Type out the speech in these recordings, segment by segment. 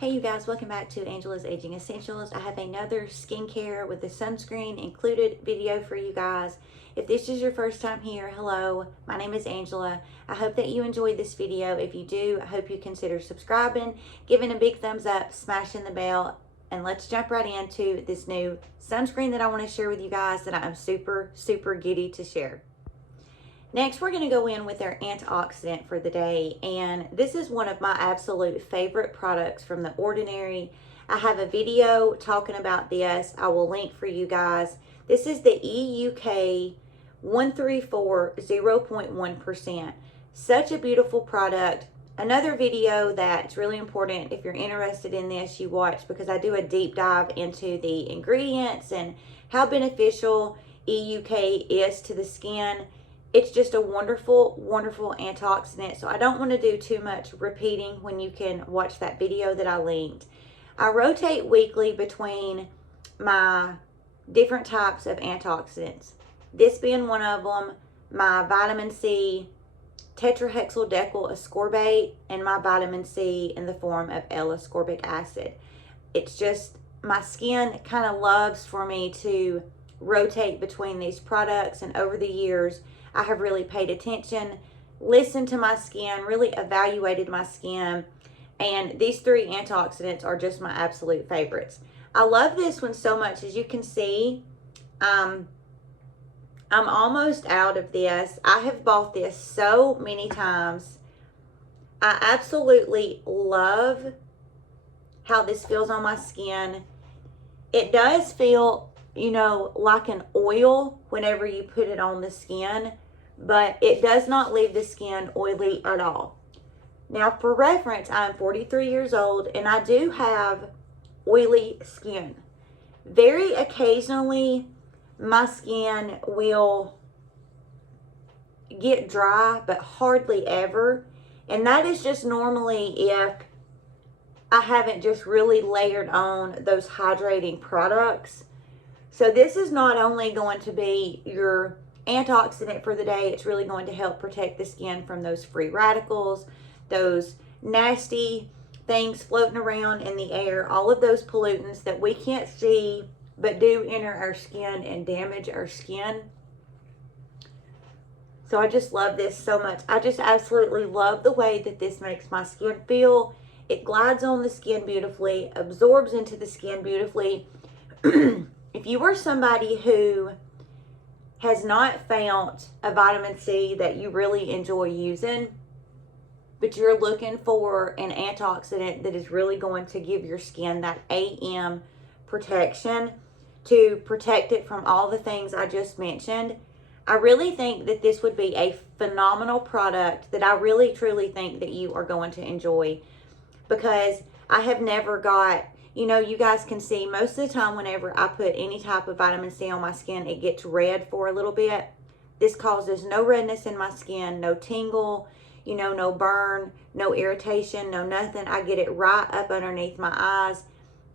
Hey you guys, welcome back to Angela's Aging Essentials. I have another skincare with the sunscreen included video for you guys. If this is your first time here, hello, my name is Angela. I hope that you enjoyed this video. If you do, I hope you consider subscribing, giving a big thumbs up, smashing the bell, and let's jump right into this new sunscreen that I want to share with you guys that I'm super giddy to share. Next, we're going to go in with our antioxidant for the day, and this is one of my absolute favorite products from the Ordinary. I have a video talking about this. I will link for you guys. This is the EUK 134 0.1%. Such a beautiful product. Another video that's really important, if you're interested in this, you watch, because I do a deep dive into the ingredients and how beneficial EUK is to the skin. It's just a wonderful antioxidant. So I don't want to do too much repeating when you can watch that video that I linked. I rotate weekly between my different types of antioxidants. This being one of them, my vitamin C tetrahexyldecyl ascorbate, and my vitamin C in the form of L-ascorbic acid. It's just, my skin kind of loves for me to rotate between these products, and over the years, I have really paid attention, listened to my skin, really evaluated my skin, and these three antioxidants are just my absolute favorites. I love this one so much. As you can see, I'm almost out of this. I have bought this so many times. I absolutely love how this feels on my skin. It does feel, you know, like an oil whenever you put it on the skin, but it does not leave the skin oily at all. Now, for reference, I'm 43 years old and I do have oily skin. Very occasionally, my skin will get dry, but hardly ever. And that is just normally if I haven't just really layered on those hydrating products. So this is not only going to be your antioxidant for the day, it's really going to help protect the skin from those free radicals, those nasty things floating around in the air, all of those pollutants that we can't see but do enter our skin and damage our skin. So I just love this so much. I just absolutely love the way that this makes my skin feel. It glides on the skin beautifully, absorbs into the skin beautifully. If you are somebody who has not found a vitamin C that you really enjoy using, but you're looking for an antioxidant that is really going to give your skin that AM protection to protect it from all the things I just mentioned, I really think that this would be a phenomenal product that I really truly think that you are going to enjoy, because I have never got, you know, you guys can see most of the time whenever I put any type of vitamin C on my skin, it gets red for a little bit. This causes no redness in my skin, no tingle, you know, no burn, no irritation, no nothing. I get it right up underneath my eyes.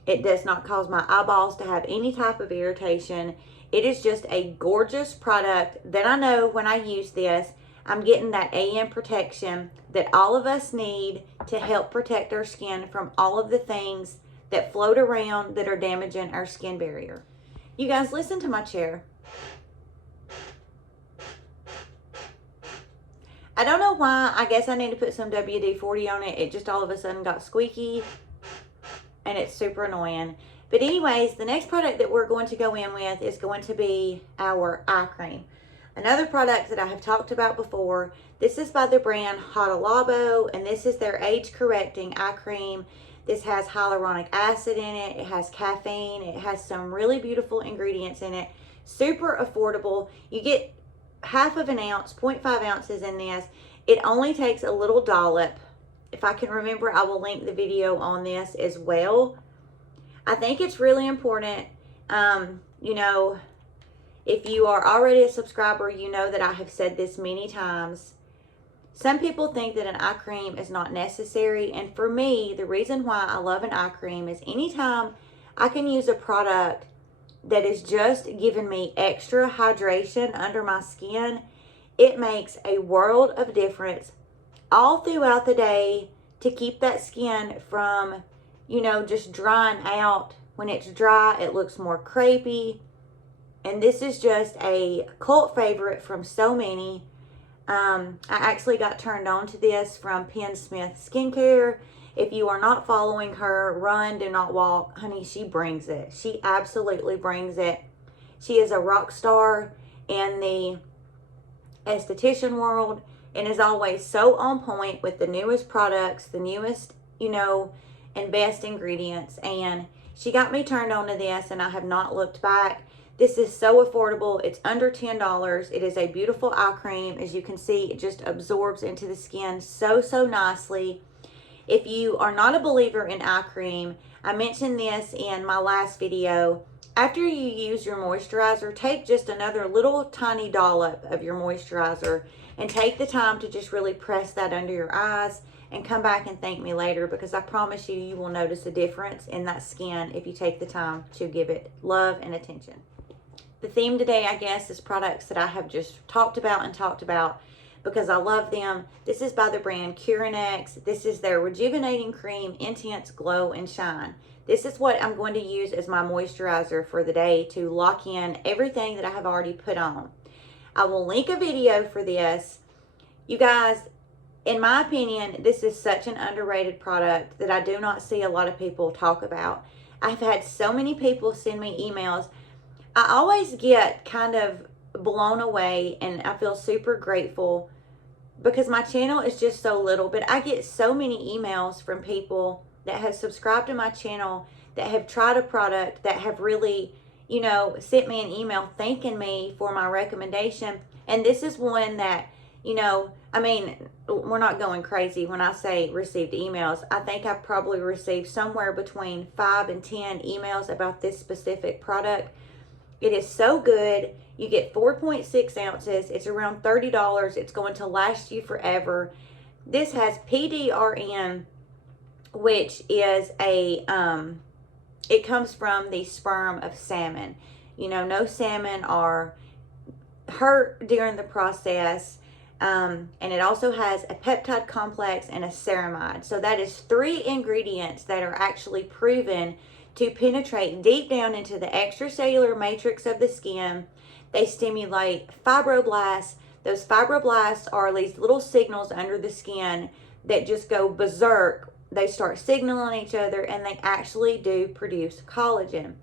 It does not cause my eyeballs to have any type of irritation. It is just a gorgeous product that I know when I use this, I'm getting that AM protection that all of us need to help protect our skin from all of the things that float around that are damaging our skin barrier. You guys, listen to my chair. I don't know why. I guess I need to put some WD-40 on it. It just all of a sudden got squeaky and it's super annoying. But anyways, the next product that we're going to go in with is going to be our eye cream. Another product that I have talked about before. This is by the brand Hadalabo, and this is their age correcting eye cream. This has hyaluronic acid in it. It has caffeine. It has some really beautiful ingredients in it. Super affordable. You get half of an ounce, 0.5 ounces in this. It only takes a little dollop. If I can remember, I will link the video on this as well. I think it's really important, you know, if you are already a subscriber, you know that I have said this many times. Some people think that an eye cream is not necessary, and for me, the reason why I love an eye cream is anytime I can use a product that is just giving me extra hydration under my skin, it makes a world of difference all throughout the day to keep that skin from you know, just drying out. When it's dry, it looks more crepey. And this is just a cult favorite from so many. I actually got turned on to this from Penn Smith Skincare. If you are not following her, run, do not walk. Honey, she brings it. She absolutely brings it. She is a rock star in the esthetician world and is always so on point with the newest products, the newest, you know, and best ingredients. And she got me turned on to this, and I have not looked back. This is so affordable. It's under $10. It is a beautiful eye cream. As you can see, it just absorbs into the skin so nicely. If you are not a believer in eye cream, I mentioned this in my last video. After you use your moisturizer, take just another little tiny dollop of your moisturizer and take the time to just really press that under your eyes and come back and thank me later, because I promise you, you will notice a difference in that skin if you take the time to give it love and attention. The theme today, I guess, is products that I have just talked about because I love them. This is by the brand Curenex. This is their Rejuvenating Cream Intense Glow and Shine. This is what I'm going to use as my moisturizer for the day to lock in everything that I have already put on. I will link a video for this. You guys, in my opinion, this is such an underrated product that I do not see a lot of people talk about. I've had so many people send me emails. I always get kind of blown away, and I feel super grateful because my channel is just so little, but I get so many emails from people that have subscribed to my channel, that have tried a product, that have really, you know, sent me an email thanking me for my recommendation. And this is one that, you know, I mean, we're not going crazy when I say received emails. I think I've probably received somewhere between 5 and 10 emails about this specific product. It is so good. You get 4.6 ounces. It's around $30. It's going to last you forever. This has PDRN, which is a, it comes from the sperm of salmon. You know, no salmon are hurt during the process. And it also has a peptide complex and a ceramide. So that is 3 ingredients that are actually proven to penetrate deep down into the extracellular matrix of the skin. They stimulate fibroblasts. Those fibroblasts are these little signals under the skin that just go berserk. They start signaling each other, and they actually do produce collagen.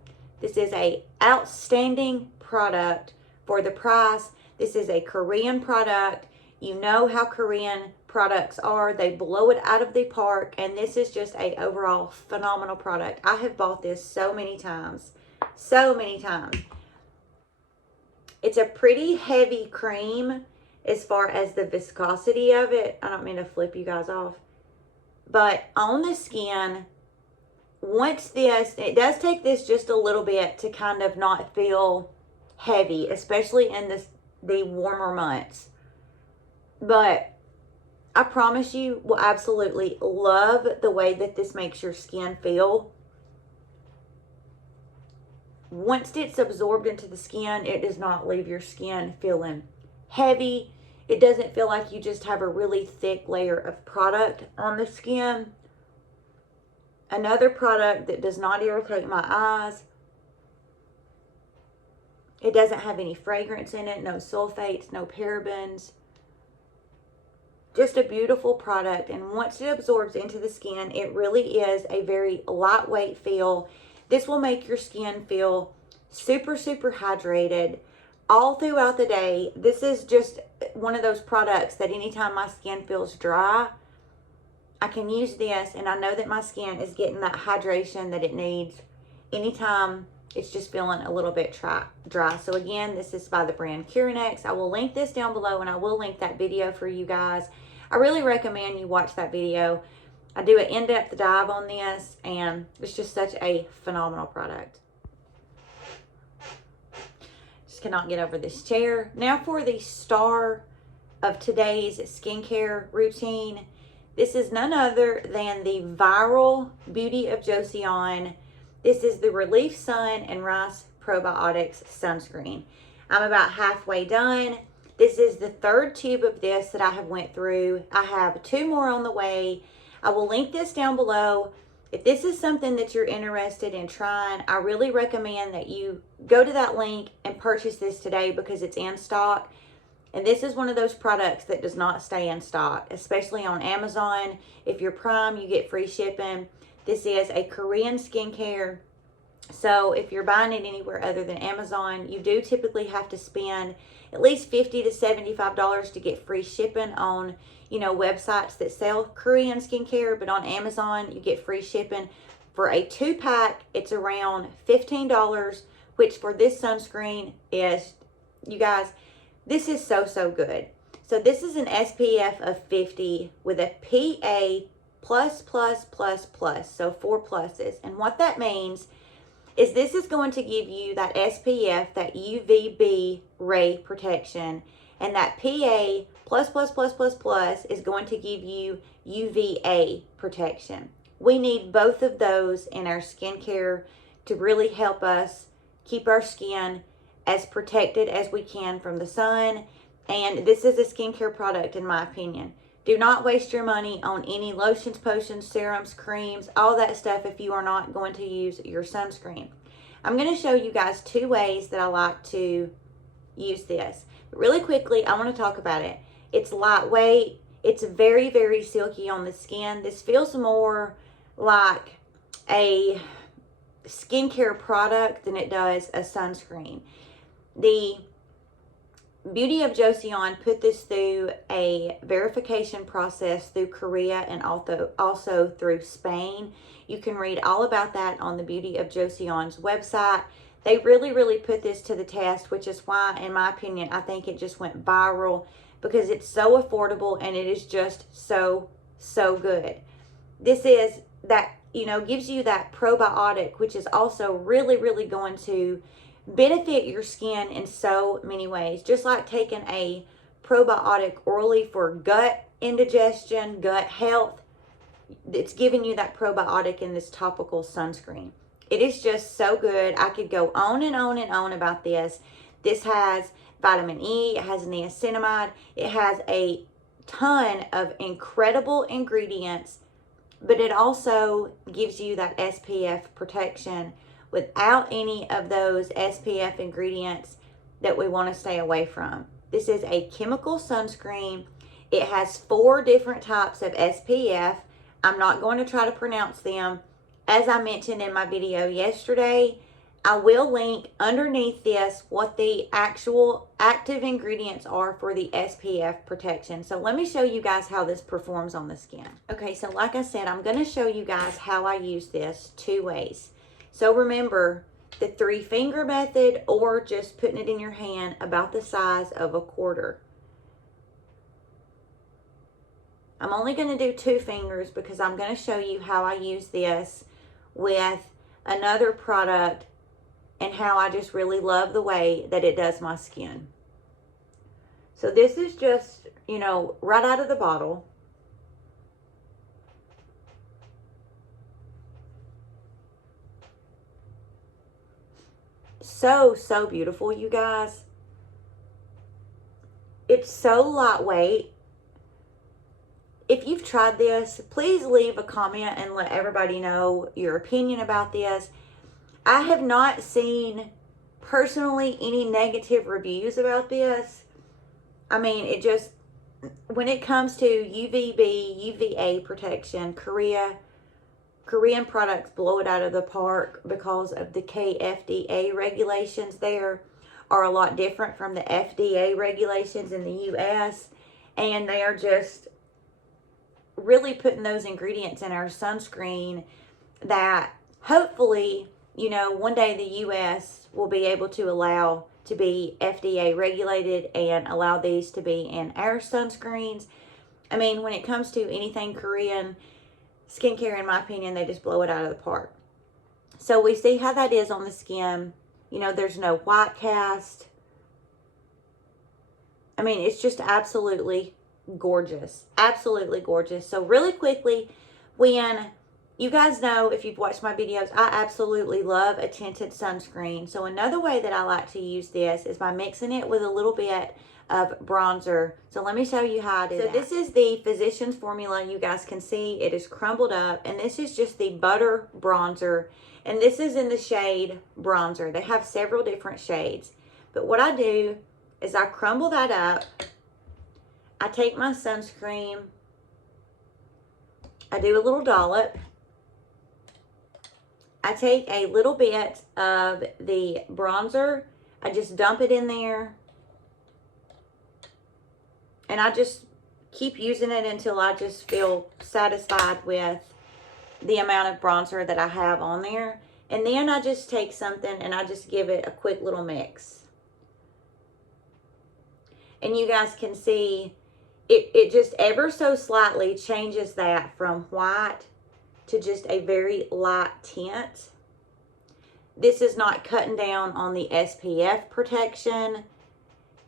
This is a outstanding product for the price. This is a Korean product. You know how Korean products are. They blow it out of the park, and this is just a overall phenomenal product. I have bought this so many times. So many times. It's a pretty heavy cream as far as the viscosity of it. I don't mean to flip you guys off. But on the skin, once this, it does take this just a little bit to kind of not feel heavy, especially in the warmer months. But I promise you will absolutely love the way that this makes your skin feel. Once it's absorbed into the skin, it does not leave your skin feeling heavy. It doesn't feel like you just have a really thick layer of product on the skin. Another product that does not irritate my eyes. It doesn't have any fragrance in it, no sulfates, no parabens. Just a beautiful product, and once it absorbs into the skin, it really is a very lightweight feel. This will make your skin feel super hydrated all throughout the day. This is just one of those products that anytime my skin feels dry, I can use this, and I know that my skin is getting that hydration that it needs anytime it's just feeling a little bit dry. So again, this is by the brand Curenex. I will link this down below, and I will link that video for you guys. I really recommend you watch that video. I do an in-depth dive on this, and it's just such a phenomenal product. Just cannot get over this chair. Now for the star of today's skincare routine. This is none other than the viral Beauty of Joseon. This is the Relief Sun and Rice Probiotics Sunscreen. I'm about halfway done. This is the 3rd tube of this that I have went through. I have 2 more on the way. I will link this down below. If this is something that you're interested in trying, I really recommend that you go to that link and purchase this today because it's in stock. And this is one of those products that does not stay in stock, especially on Amazon. If you're Prime, you get free shipping. This is a Korean skincare. So if you're buying it anywhere other than Amazon, you do typically have to spend at least $50 to $75 to get free shipping on, websites that sell Korean skincare. But on Amazon, you get free shipping. For a 2-pack, it's around $15, which for this sunscreen is, you guys, this is so, so good. So this is an SPF of 50 with a PA++++, so 4 pluses. And what that means is this is going to give you that SPF, that UVB ray protection, and that PA+++++ is going to give you UVA protection. We need both of those in our skincare to really help us keep our skin as protected as we can from the sun. And this is a skincare product, in my opinion. Do not waste your money on any lotions, potions, serums, creams, all that stuff if you are not going to use your sunscreen. I'm going to show you guys 2 ways that I like to use this. But really quickly, I want to talk about it. It's lightweight. It's very, very silky on the skin. This feels more like a skincare product than it does a sunscreen. The Beauty of Joseon put this through a verification process through Korea and also through Spain. You can read all about that on the Beauty of Joseon's website. They really, really put this to the test, which is why, in my opinion, I think it just went viral because it's so affordable and it is just so, so good. This is that, gives you that probiotic, which is also really, really going to benefit your skin in so many ways. Just like taking a probiotic orally for gut indigestion, gut health, it's giving you that probiotic in this topical sunscreen. It is just so good. I could go on and on and on about this. This has vitamin E, it has niacinamide, it has a ton of incredible ingredients, but it also gives you that SPF protection without any of those SPF ingredients that we want to stay away from. This is a chemical sunscreen. It has 4 different types of SPF. I'm not going to try to pronounce them. As I mentioned in my video yesterday, I will link underneath this what the actual active ingredients are for the SPF protection. So let me show you guys how this performs on the skin. Okay, so like I said, I'm going to show you guys how I use this 2 ways. So remember the 3-finger method or just putting it in your hand about the size of a quarter. I'm only going to do 2 fingers because I'm going to show you how I use this with another product and how I just really love the way that it does my skin. So this is just, right out of the bottle. So, so beautiful, you guys. It's so lightweight. If you've tried this, please leave a comment and let everybody know your opinion about this. I have not seen personally any negative reviews about this. I mean, it just, when it comes to UVB, UVA protection, Korean products blow it out of the park because of the KFDA regulations there are a lot different from the FDA regulations in the US. And they are just really putting those ingredients in our sunscreen that hopefully, one day the US will be able to allow to be FDA regulated and allow these to be in our sunscreens. I mean, when it comes to anything Korean skincare, in my opinion, they just blow it out of the park. So we see how that is on the skin. There's no white cast. I mean, it's just absolutely gorgeous. Absolutely gorgeous. So really quickly, when You guys know, if you've watched my videos, I absolutely love a tinted sunscreen. So another way that I like to use this is by mixing it with a little bit of bronzer. So let me show you how I do that. So this is the Physicians Formula. You guys can see it is crumbled up. And this is just the butter bronzer. And this is in the shade bronzer. They have several different shades. But what I do is I crumble that up. I take my sunscreen. I do a little dollop. I take a little bit of the bronzer. I just dump it in there. And I just keep using it until I just feel satisfied with the amount of bronzer that I have on there. And then I just take something and I just give it a quick little mix. And you guys can see it just ever so slightly changes that from white to just a very light tint. This is not cutting down on the SPF protection.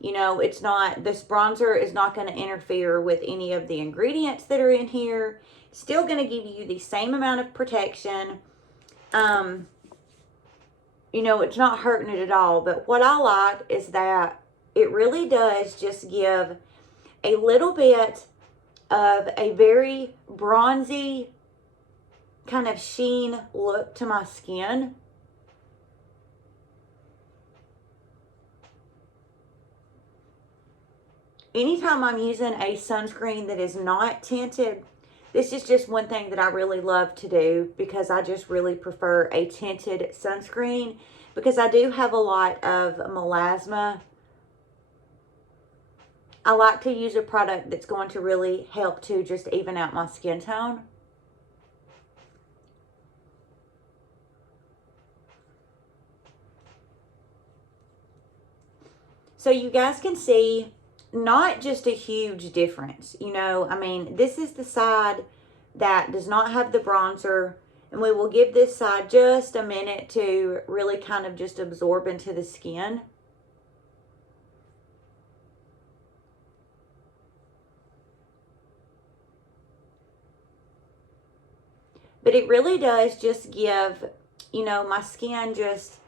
You know, it's not, this bronzer is not going to interfere with any of the ingredients that are in here. It's still going to give you the same amount of protection. You know, it's not hurting it at all. But what I like is that it really does just give a little bit of a very bronzy kind of sheen look to my skin. Anytime I'm using a sunscreen that is not tinted, this is just one thing that I really love to do, because I just really prefer a tinted sunscreen, because I do have a lot of melasma. I like to use a product that's going to really help to just even out my skin tone. So you guys can see not just a huge difference. You know, I mean, this is the side that does not have the bronzer. And we will give this side just a minute to really kind of just absorb into the skin. But it really does just give, you know, my skin just,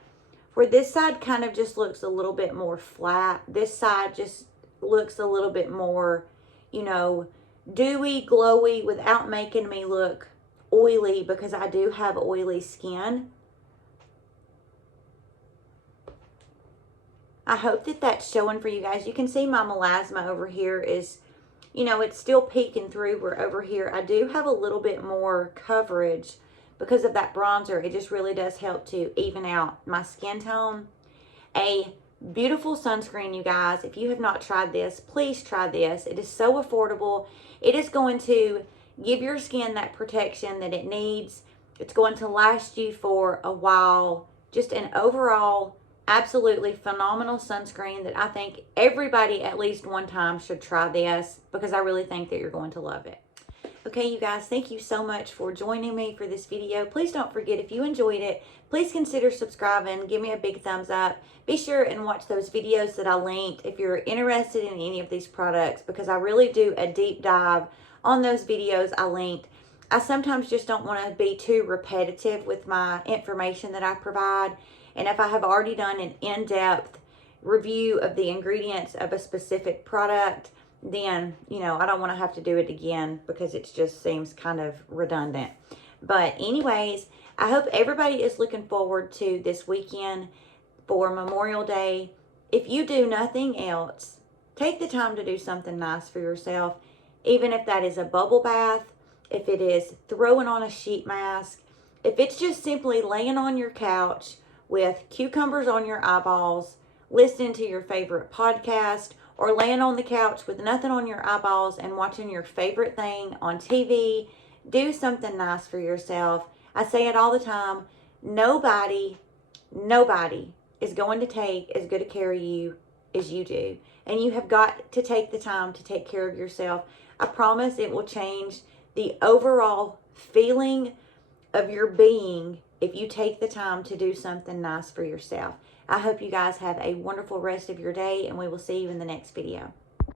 where this side kind of just looks a little bit more flat. This side just looks a little bit more, you know, dewy, glowy, without making me look oily, because I do have oily skin. I hope that that's showing for you guys. You can see my melasma over here is, you know, it's still peeking through, where over here I do have a little bit more coverage because of that bronzer. It just really does help to even out my skin tone. A beautiful sunscreen, you guys. If you have not tried this, please try this. It is so affordable. It is going to give your skin that protection that it needs. It's going to last you for a while. Just an overall absolutely phenomenal sunscreen that I think everybody at least one time should try this, because I really think that you're going to love it. Okay, you guys, thank you so much for joining me for this video. Please don't forget, if you enjoyed it, please consider subscribing. Give me a big thumbs up. Be sure and watch those videos that I linked if you're interested in any of these products, because I really do a deep dive on those videos I linked. I sometimes just don't want to be too repetitive with my information that I provide. And if I have already done an in-depth review of the ingredients of a specific product, then, you know, I don't want to have to do it again, because it just seems kind of redundant. But anyways, I hope everybody is looking forward to this weekend for Memorial Day. If you do nothing else, take the time to do something nice for yourself, even if that is a bubble bath, if it is throwing on a sheet mask, if it's just simply laying on your couch with cucumbers on your eyeballs, listening to your favorite podcast, or laying on the couch with nothing on your eyeballs and watching your favorite thing on TV. Do something nice for yourself. I say it all the time. Nobody is going to take as good a care of you as you do. And you have got to take the time to take care of yourself. I promise it will change the overall feeling of your being if you take the time to do something nice for yourself. I hope you guys have a wonderful rest of your day, and we will see you in the next video.